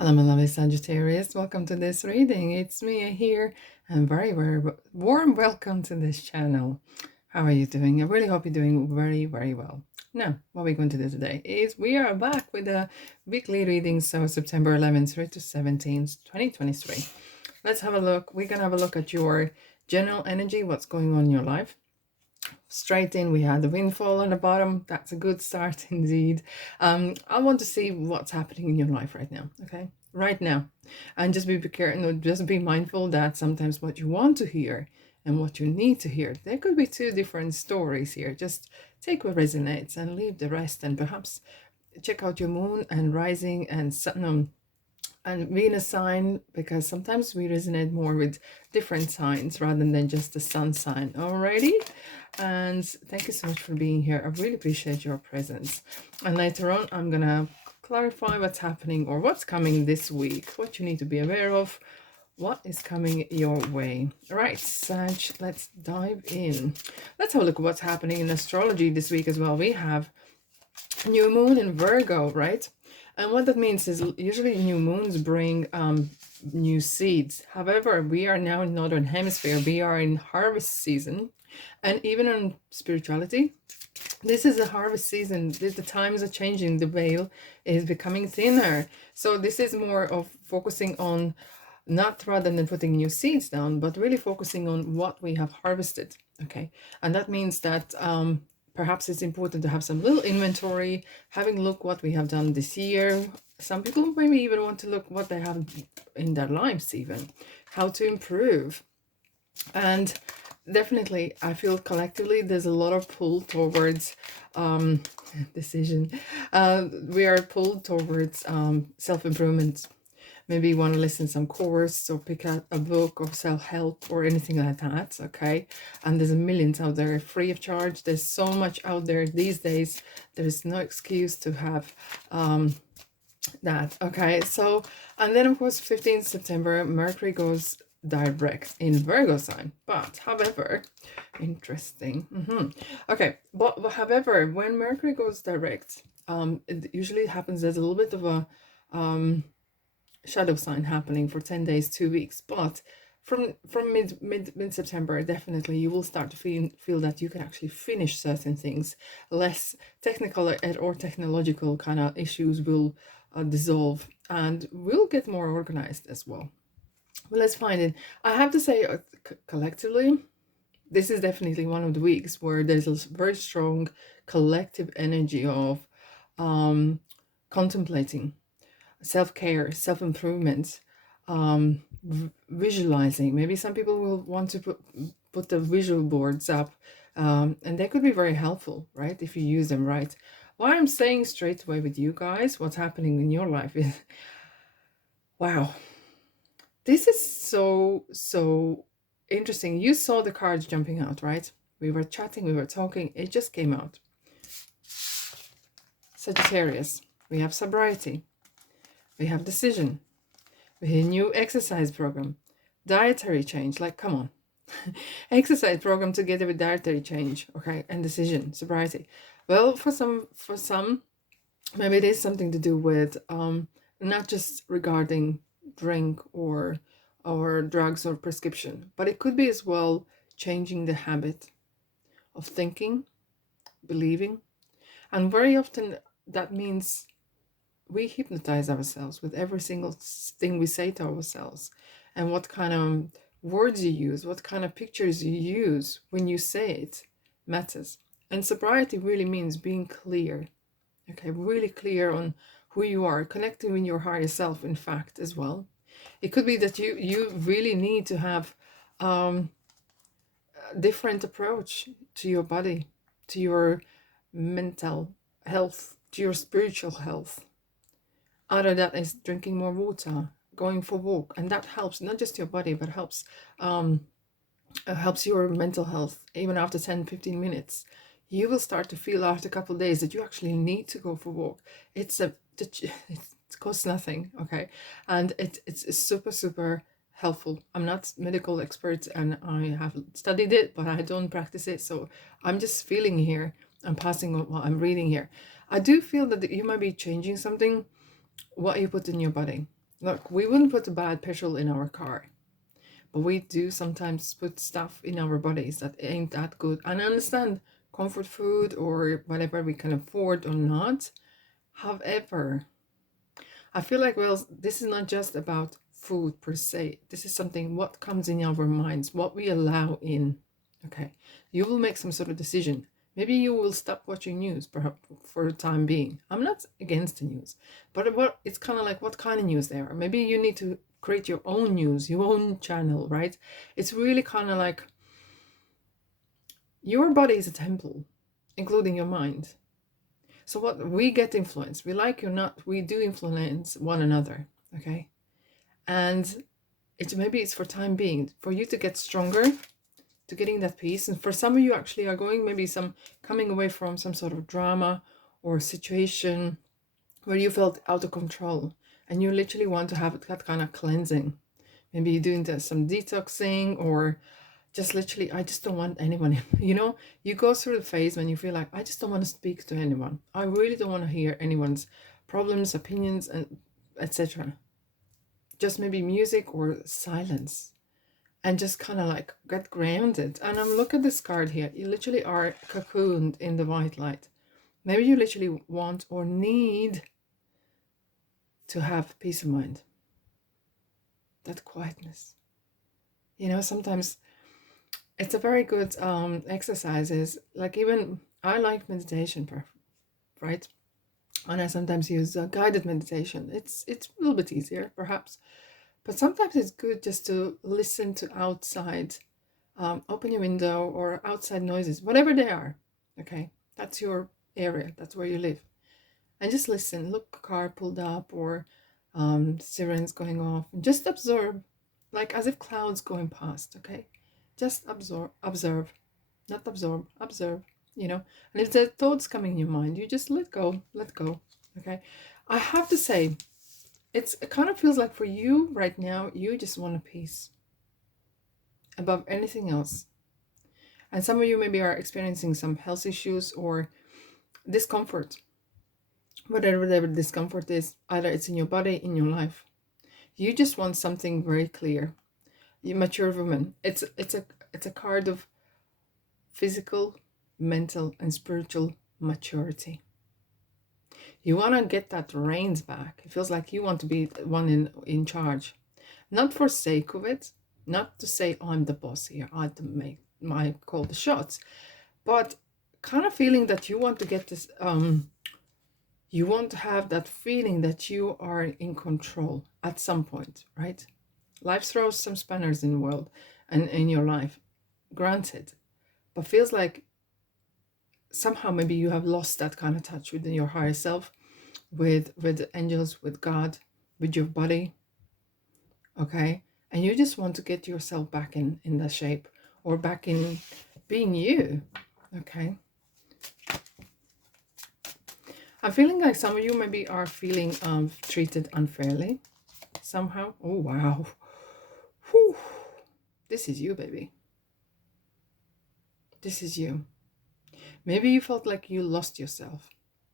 Hello, my lovely Sagittarius. Welcome to this reading. It's Mia here, and very warm welcome to this channel. How are you doing? I really hope you're doing very well. Now, what we're going to do today is we are back with the weekly readings, so September 11th through to 17th, 2023. Let's have a look. We're going to have a look at your general energy, what's going on in your life. Straight in, we had the windfall on the bottom. That's a good start indeed. I want to see what's happening in your life right now, okay? Right now. And just be careful, no, just be mindful that sometimes what you want to hear and what you need to hear, there could be two different stories here. Just take what resonates and leave the rest, and perhaps check out your moon and rising and sun and Venus sign, because sometimes we resonate more with different signs rather than just the sun sign. Alrighty, and thank you so much for being here. I really appreciate your presence. And later on, I'm gonna clarify what's happening or what's coming this week, what you need to be aware of, what is coming your way. All right, Sag, let's dive in. Let's have a look at what's happening in astrology this week as well. We have new moon in Virgo, right? And what that means is usually new moons bring new seeds. However, we are now in Northern Hemisphere. We are in harvest season. And even in spirituality, this is a harvest season. The times are changing. The veil is becoming thinner. So this is more of focusing on, not rather than putting new seeds down, but really focusing on what we have harvested. Okay. And that means that perhaps it's important to have some little inventory, having a look what we have done this year. Some people maybe even want to look what they have in their lives, even how to improve. And definitely, I feel collectively there's a lot of pull towards decision. We are pulled towards self-improvement. Maybe you want to listen to some course or pick out a book of self-help or anything like that, okay? And there's millions out there free of charge. There's so much out there these days. There is no excuse to have that, okay? So, and then of course, 15th September, Mercury goes direct in Virgo sign. But, however, interesting. Okay, but however, when Mercury goes direct, it usually happens, there's a little bit of a shadow sign happening for 10 days, 2 weeks, but from mid September, definitely you will start to feel that you can actually finish certain things. Less technical or technological kind of issues will dissolve, and we'll get more organized as well. But let's find it. I have to say, collectively, this is definitely one of the weeks where there's a very strong collective energy of contemplating, self-care, self-improvement, visualizing. Maybe some people will want to put the visual boards up, and they could be very helpful, right, if you use them right. What I'm saying straight away with you guys, what's happening in your life is, wow, this is so interesting. You saw the cards jumping out, right? We were chatting, we were talking, it just came out. Sagittarius, we have sobriety. We have decision. We have a new exercise program. Dietary change. Like, come on. Exercise program together with dietary change. Okay. And decision. Sobriety. Well, for some, maybe it is something to do with not just regarding drink or drugs or prescription, but it could be as well changing the habit of thinking, believing. And very often that means we hypnotize ourselves with every single thing we say to ourselves, and what kind of words you use, what kind of pictures you use when you say it matters. And sobriety really means being clear, okay, really clear on who you are, connecting with your higher self, in fact, as well. It could be that you really need to have a different approach to your body, to your mental health, to your spiritual health. Other that is drinking more water, going for a walk, and that helps not just your body, but helps your mental health. Even after 10-15 minutes, you will start to feel after a couple of days that you actually need to go for a walk. It costs nothing, okay, and it's super helpful. I'm not medical expert and I have studied it, but I don't practice it, so I'm just feeling here. I'm passing on what I'm reading here. I do feel that you might be changing something, what you put in your body. Look, we wouldn't put a bad petrol in our car, but we do sometimes put stuff in our bodies that ain't that good. And I understand comfort food or whatever we can afford or not. However, I feel like, well, this is not just about food per se. This is something what comes in our minds, what we allow in. Okay, you will make some sort of decision. Maybe you will stop watching news, perhaps for the time being. I'm not against the news, but what it's kind of like what kind of news they are. Maybe you need to create your own news, your own channel, right? It's really kind of like your body is a temple, including your mind. So what we get influenced, we like or not, we do influence one another, okay? And maybe it's for time being, for you to get stronger, to getting that peace. And for some of you actually are going maybe coming away from some sort of drama or situation where you felt out of control and you literally want to have that kind of cleansing. Maybe you're doing some detoxing or just literally, I just don't want anyone, you go through the phase when you feel like, I just don't want to speak to anyone. I really don't want to hear anyone's problems, opinions, and etc. Just maybe music or silence, and just kind of like get grounded. And I'm looking at this card here. You literally are cocooned in the white light. Maybe you literally want or need to have peace of mind. That quietness. Sometimes it's a very good exercises. Like even I like meditation, right? And I sometimes use guided meditation. It's a little bit easier, perhaps, but sometimes it's good just to listen to outside, open your window or outside noises, whatever they are. Okay, that's your area. That's where you live, and just listen. Look, a car pulled up or sirens going off, and just observe, like as if clouds going past. Okay. Just observe, not absorb, observe, And if the thoughts coming in your mind, you just let go, okay? I have to say, it kind of feels like for you right now, you just want a peace above anything else. And some of you maybe are experiencing some health issues or discomfort. Whatever discomfort is, either it's in your body, in your life. You just want something very clear. You mature woman. It's a card of physical, mental, and spiritual maturity. You want to get that reins back. It feels like you want to be the one in charge. Not for sake of it, not to say I'm the boss here, I call the shots, but kind of feeling that you want to get this, you want to have that feeling that you are in control at some point, right? Life throws some spanners in the world and in your life, granted, but feels like somehow maybe you have lost that kind of touch with your higher self, with angels, with God, with your body, okay? And you just want to get yourself back in that shape or back in being you, okay? I'm feeling like some of you maybe are feeling treated unfairly somehow. Oh, wow. Whew. This is you, baby. This is you. Maybe you felt like you lost yourself.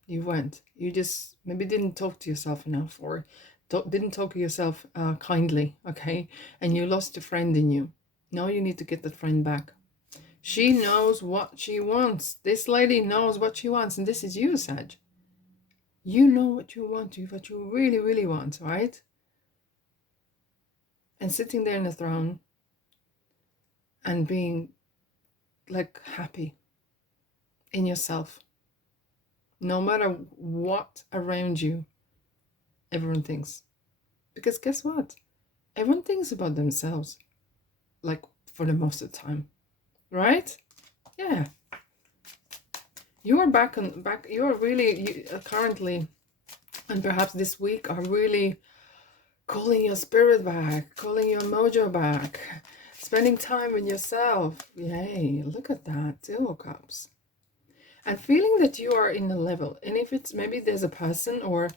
You just maybe didn't talk to yourself enough or didn't talk to yourself kindly, okay? And you lost a friend in you. Now you need to get that friend back. She knows what she wants. This lady knows what she wants, and this is you, Sag. You know what you want, what you really, really want, right? And sitting there in the throne and being like happy in yourself. No matter what around you, everyone thinks. Because guess what? Everyone thinks about themselves, like for the most of the time, right? Yeah. You are back. You are really currently, and perhaps this week, are really calling your spirit back, calling your mojo back, spending time with yourself. Yay, look at that, 2 of Cups. And feeling that you are in a level, and if it's maybe there's a person or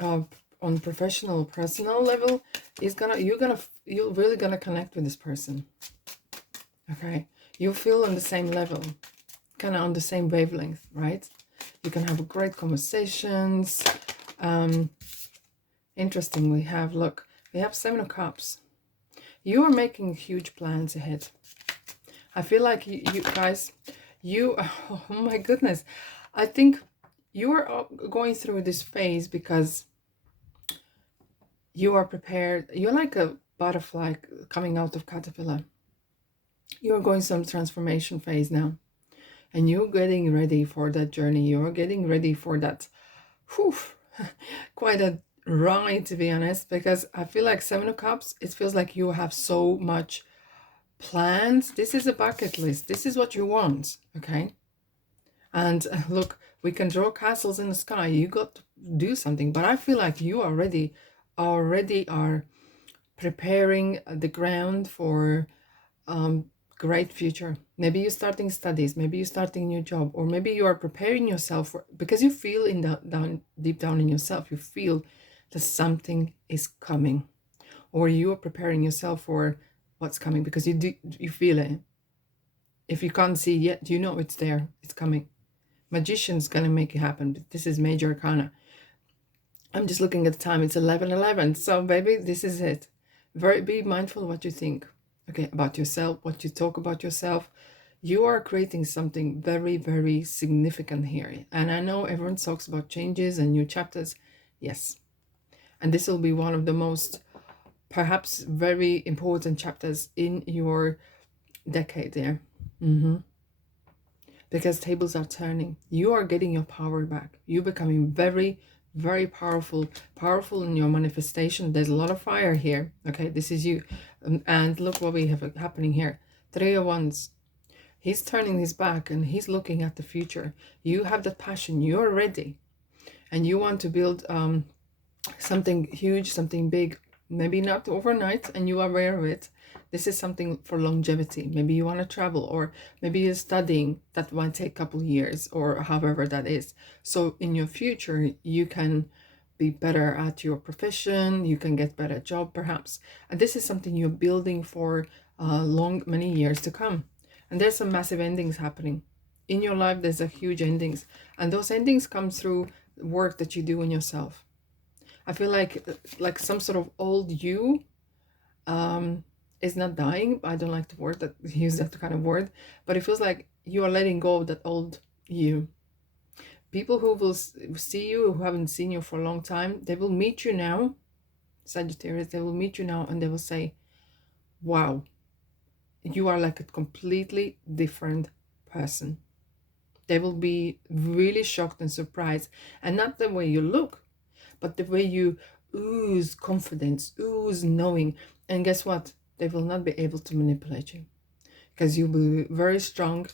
on professional, personal level, you're really gonna connect with this person. Okay, you feel on the same level, kind of on the same wavelength, right? You can have great conversations. Interesting, we have, look, We have Seven of Cups. You are making huge plans ahead. I feel like you guys, oh my goodness. I think you are going through this phase because you are prepared. You're like a butterfly coming out of caterpillar. You're going some transformation phase now. And you're getting ready for that journey. You're getting ready for that, whew, quite a ride, to be honest, because I feel like Seven of Cups, it feels like you have so much plans. This is a bucket list. This is what you want, okay? And look, we can draw castles in the sky. You got to do something, but I feel like you already are preparing the ground for great future. Maybe you're starting studies, maybe you're starting a new job, or maybe you are preparing yourself for, because you feel in deep down in yourself, you feel that something is coming, or you are preparing yourself for what's coming because you feel it. If you can't see yet, you know it's there, it's coming. Magician's gonna make it happen, but this is major arcana. I'm just looking at the time, it's 11:11, so baby, this is it. Be mindful of what you think, okay, about yourself, what you talk about yourself. You are creating something very, very significant here. And I know everyone talks about changes and new chapters. Yes. And this will be one of the most, perhaps, very important chapters in your decade there. Because tables are turning. You are getting your power back. You're becoming very, very powerful in your manifestation. There's a lot of fire here. Okay, this is you. And look what we have happening here. 3 of Wands. He's turning his back and he's looking at the future. You have that passion. You're ready. And you want to build something huge, something big. Maybe not overnight, and you are aware of it. This is something for longevity. Maybe you want to travel, or maybe you're studying. That might take a couple of years, or however that is. So in your future, you can be better at your profession. You can get better job, perhaps. And this is something you're building for many years to come. And there's some massive endings happening. In your life, there's a huge endings. And those endings come through work that you do in yourself. I feel like some sort of old you is not dying. I don't like the word that use that kind of word, but it feels like you are letting go of that old you. People who will see you, who haven't seen you for a long time, they will meet you now, Sagittarius, they will meet you now and they will say, wow, you are like a completely different person. They will be really shocked and surprised, and not the way you look, but the way you ooze confidence, ooze knowing. And guess what? They will not be able to manipulate you because you'll be very strong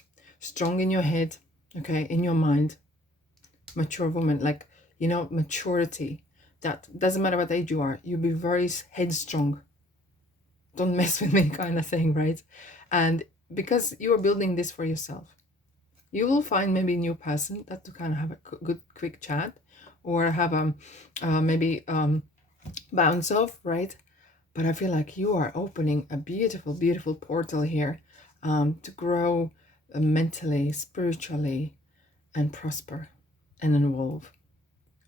in your head, okay, in your mind. Mature woman, like, you know, maturity. That doesn't matter what age you are. You'll be very headstrong. Don't mess with me kind of thing, right? And because you are building this for yourself, you will find maybe a new person that to kind of have a good quick chat, or have maybe bounce off, right? But I feel like you are opening a beautiful, beautiful portal here to grow mentally, spiritually, and prosper and evolve.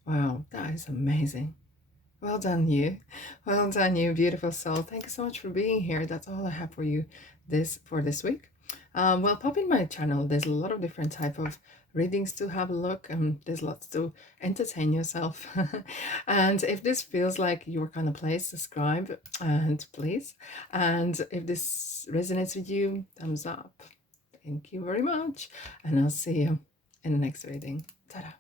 Wow, that is amazing. Well done, you. Well done, you beautiful soul. Thank you so much for being here. That's all I have for you for this week. Well, pop in my channel. There's a lot of different type of readings to have a look, and there's lots to entertain yourself. And if this feels like your kind of place, subscribe, and please. And if this resonates with you, thumbs up. Thank you very much, and I'll see you in the next reading. Ta-da.